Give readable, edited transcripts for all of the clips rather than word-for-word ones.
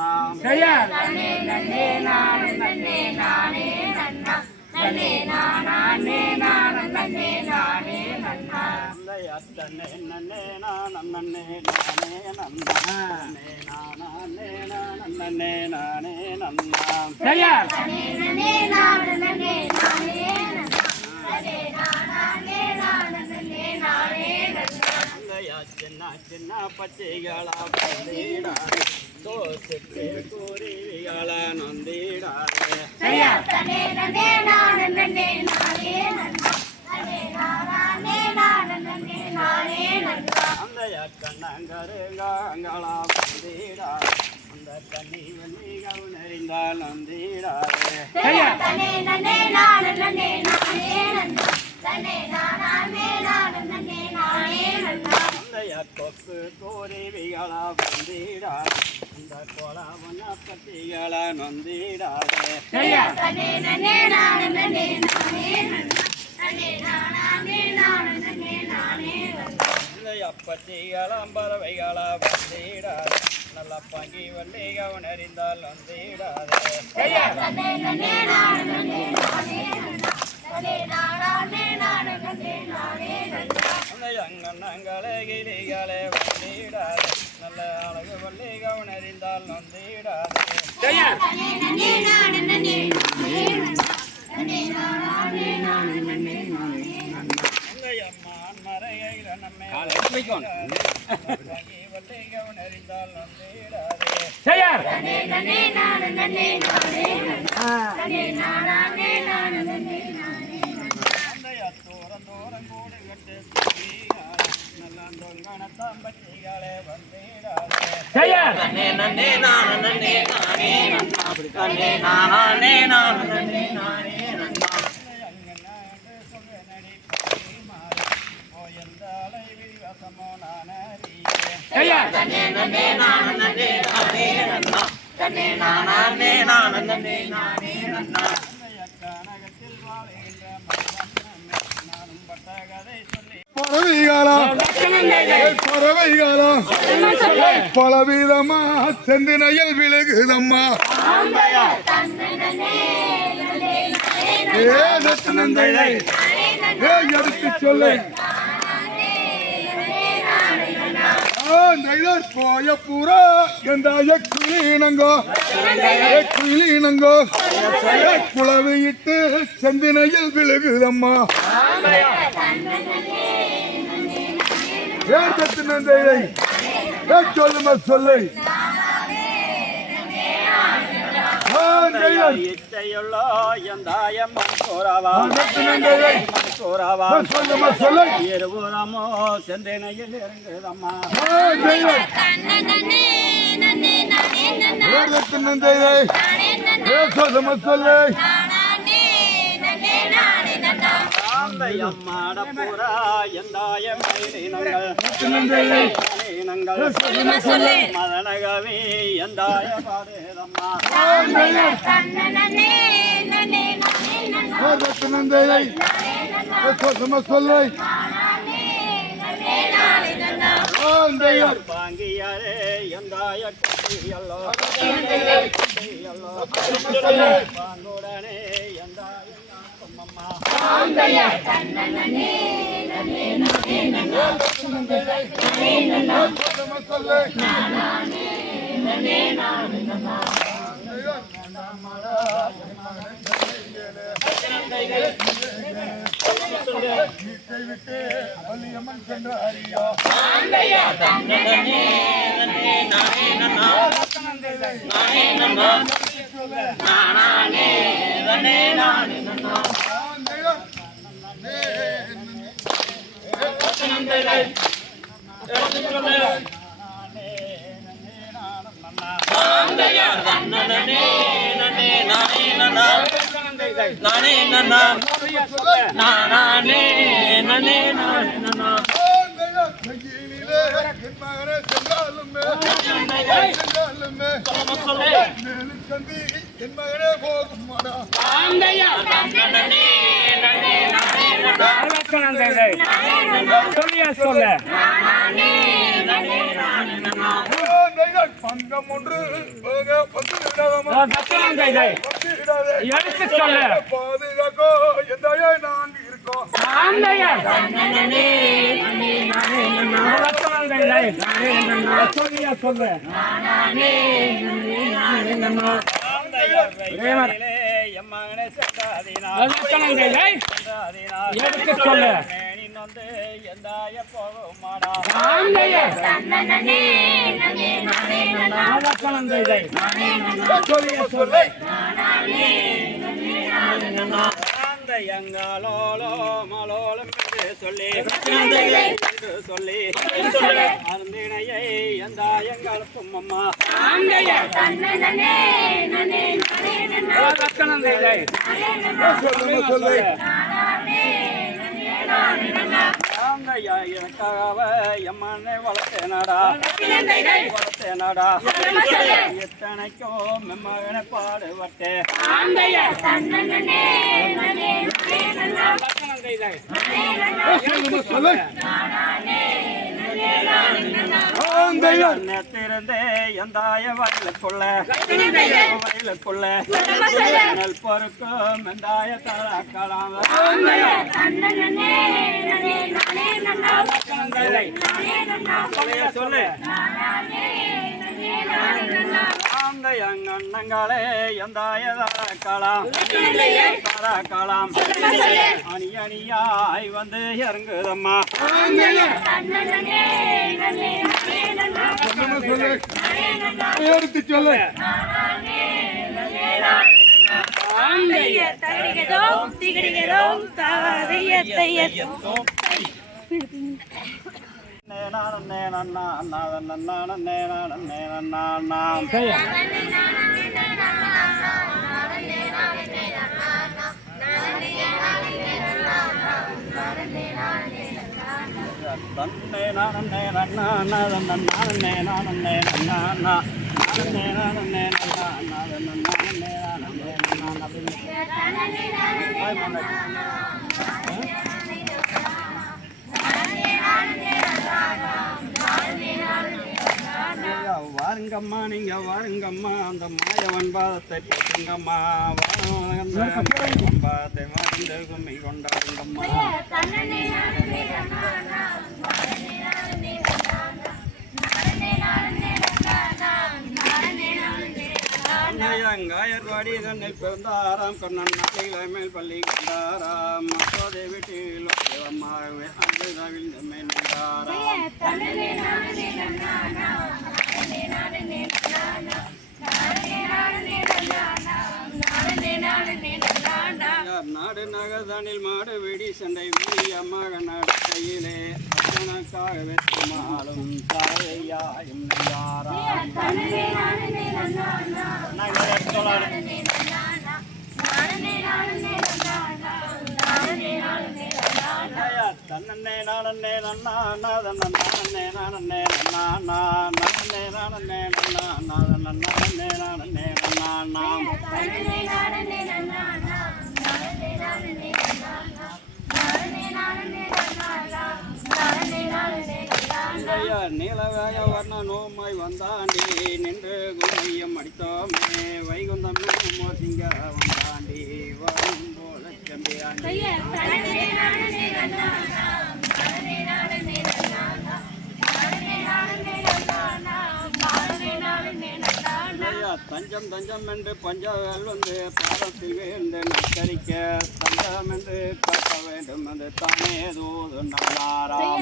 நன்னா சரியா நன்னே நன்னே நானே நன்னே நானே நன்னா நன்னே நானே நானே நன்னே நானே நன்னா தன்னே நன்னே நானே நானே நன்னா நன்னே நானே நன்னா சரியா நன்னே நன்னே நானே நன்னே நானே நன்னா நன்னே நானே நானே நன்னே நானே நன்னா சின்ன சின்ன பச்சைகளா பந்திடாது தோசுக்கு குருவிகள நொந்திடாது சரியா நன்னே நன்னே நானே நன்னே நானே நன்னா நன்னே நானே நானே நன்னே நானே நன்னா அந்த கண்ணங்கருங்களா வந்திடாது அந்த கண்ணி வெள்ளிகள் நெறிந்தால் நொந்திடாது சரியா நன்னே நன்னே நானே நன்னே நானே நன்னா நன்னே நானே நானே நன்னே நானே நன்னா கொக்கு கோரிவிகளா வந்திடாது அந்த கோலவன பட்டிகள நொந்திடாது சரியா நன்னே நன்னே நானே நன்னே நானே நன்னா நன்னே நானே நானே நன்னே நானே நன்னா அப்பட்டிகளம் பறவைகளா வந்திடாது நல்ல பங்கி வள்ளிகள் நெறிந்தால் வந்திடாது சரியா நன்னே நன்னே நானே நன்னே நானே நன்னா நன்னே நானே நானே நன்னே நானே நன்னா அங்கண்ணங்களே கிளிகளே வந்திடாது நல்ல அழகு வள்ளிகள் நெறிந்தால் வந்திடாது சரியா நன்னே நன்னே நானே நன்னே நானே நன்னா நன்னே நானே நானே நன்னே நானே நன்னா அம்மான் மறையில நம்மை பங்கி வள்ளிகள் நெறிந்தால் வந்திடாது சரியா நன்னே நன்னே நானே நன்னே நானே நன்னா நன்னே நானே நானே நன்னே நானே நன்னா தூரம் தூரம் கூடு கட்டு நல்ல தொங்கணத்தாம்பட்டிகளே வந்திடாது சரியா நன்னே நன்னே நானே நன்னே நானே நன்னா நன்னே நானே நானே நன்னே நானே நன்னா சரியா நன்னே நன்னே நானே நன்னே நானே நன்னா நன்னே நானே நானே நன்னே நானே நன்னா கனகத்தில் வாழ்கின்ற நானும் பட்ட கதை சொல்லி பறவைகாலம் பலவிதமா செந்தினையில் விழுகுதம்மா எடுத்து சொல்லு போய பூரா எந்தாய குயிலினங்கோ குயிலினங்கோ குளவியிட்டு செந்தினையில் விழுகுதம்மா சொல்லுமா சொல்லு இச்சையுள்ளோ எந்தாயம் மன்சூராவா சொல்லுமா சொல்லு இருபுறமோ செந்தினையில் இறங்குதம்மா சொல்லுமா சொல்லு அம்மாடப்பூரா எந்தாயம் மதனகவி எந்தாய பாடுதம்மா சொல்லுமா சொல்லு பாங்கியாரே எந்தாய குட்டியல்லோ பாங்குடனே எந்தாய அம்மா வள்ளியம்மன் சென்ற அறியா என் மகனே போகும் சொல்லியா சொல்ல பங்கம் ஒன்று வந்து விடாதமா எடுத்து சொல்லு பாதுகாக்கோ எந்தையே நாங்கள் இருக்கோம் சொல்லியா சொல்லு எடுத்து சொல்லு சொல்லு எங்காலோலோ மலோலம் என்று சொல்லி அருந்தினையை எந்த எங்களுக்கும் அம்மா சொல்லு எனக்காக எம்மனை வளர்த்தேனாடா எத்தனைக்கும் மெம்மகனை பாடுபட்டே நேத்திருந்தே எந்தாய வயலுக்குள்ள நெல் பொறுக்கும் எந்தாய தலாக்கலாம் சொல்லு அண்ணங்களே எந்தாய தலாக்கலாம் அணி அணியாய் வந்து இறங்குதம்மா எடுத்து சொல்லு வாருங்கம்மா நீங்க வாருங்கம்மா அந்த மாயவன் பாதத்தை போட்டுங்கம்மா பாதத்தை வாழ்ந்து கும்மி கொண்டாடுங்கம்மா காயர்வாடி தன்னில் பிறந்தாராம் கண்ணன் நாட்டில மேல் பள்ளி கொண்டாராம் அப்போதை வீட்டில் அம்மாவே அங்குதாவில் நம்மை நின்றாராம் நாடு நகர்தானில் மாடு வெடி சண்டை வீடி அம்மாக நடத்தையிலே அத்தனக்காக வெற்றுமாலும் தாயாயும் தன்னே நானே நன்னா நானே நானே நானே நானே நீலகாய வர்ண நோமாய் வந்தாண்டி நின்று குமையம் அடித்தோமே வைகுந்தம் மோசிங்க வந்தாண்டி வரும் போல செம்பியாண்டி தஞ்சம் தஞ்சம் என்று பஞ்சங்கள் வந்து பாதத்தில் வீழ்ந்து நச்சரிக்க தஞ்சம் என்று காட்ட வேண்டும் என்று தானே தூது நல்லாராம்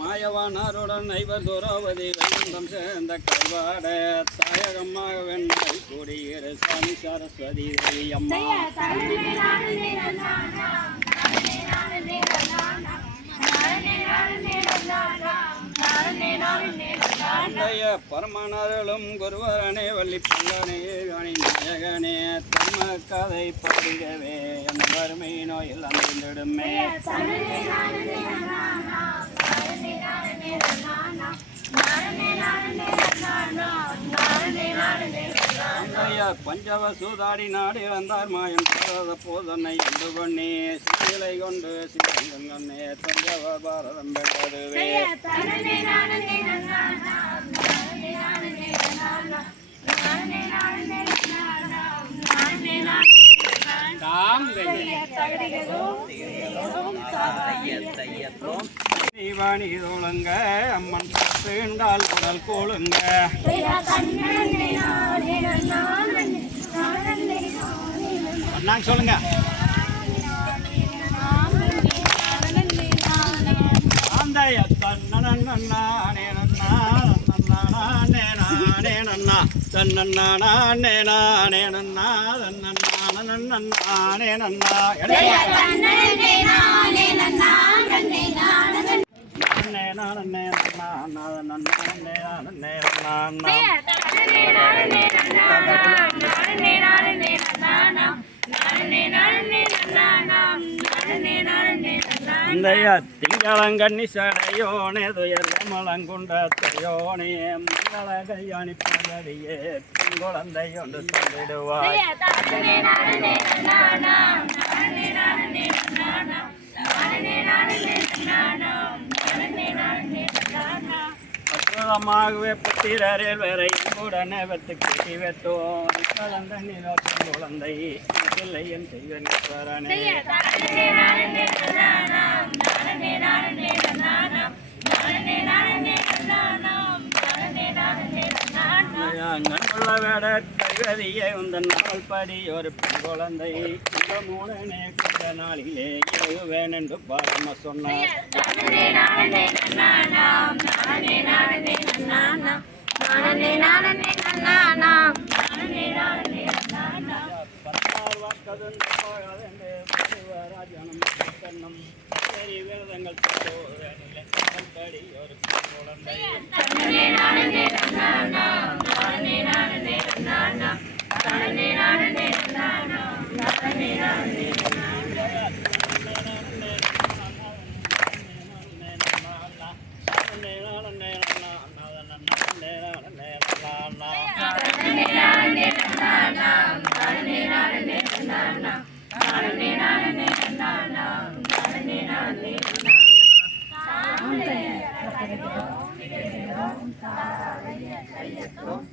மாயவானாருடன் ஐவர் துரோவதி வைகுந்தம் சேர்ந்த கைவாட தாயகமாக வெண்ணை கூடியிரு சாமி சரஸ்வதி தேவி அம்மா பரமனர்களும் குருவரனே வள்ளி பங்கனே கணி நாயகனே தம்ம கதை பாடிடவே அந்த வறுமை நோயில் அமர்ந்திடுமே பஞ்சவ சூதாடி நாடு இழந்தார் மாயம் பாரத போதனை என்று பண்ணி சிலை கொண்டு சிவங்கண்ணே தஞ்சவ பாரதம் பெற்றதுவே வாணி தோளுங்க அம்மன் பத்துண்டால் குடல் கோளுங்க நாங்க சொல்லுங்க திங்களங்கண்ணி சடையோனே துயர் மலங்குண்டத்தையோனே மங்கள கையாணி பகடியே குழந்தை ஒன்று சொல்லிடுவாய் அற்புதமாகவே புத்திரரில் வேற உடனே வெத்து கட்டி வெட்டோம் கலந்த நீரோட்டும் குழந்தை இல்லை என் செய்வன் நன்னுள்ள வேட கைவதியே உந்தன் நாள் படி ஒரு பெண் குழந்தை இந்த மூலனே கொண்ட நாளிலே எழுவேன் என்று பாரம சொன்னார் ஒரு குழந்தை Thank you.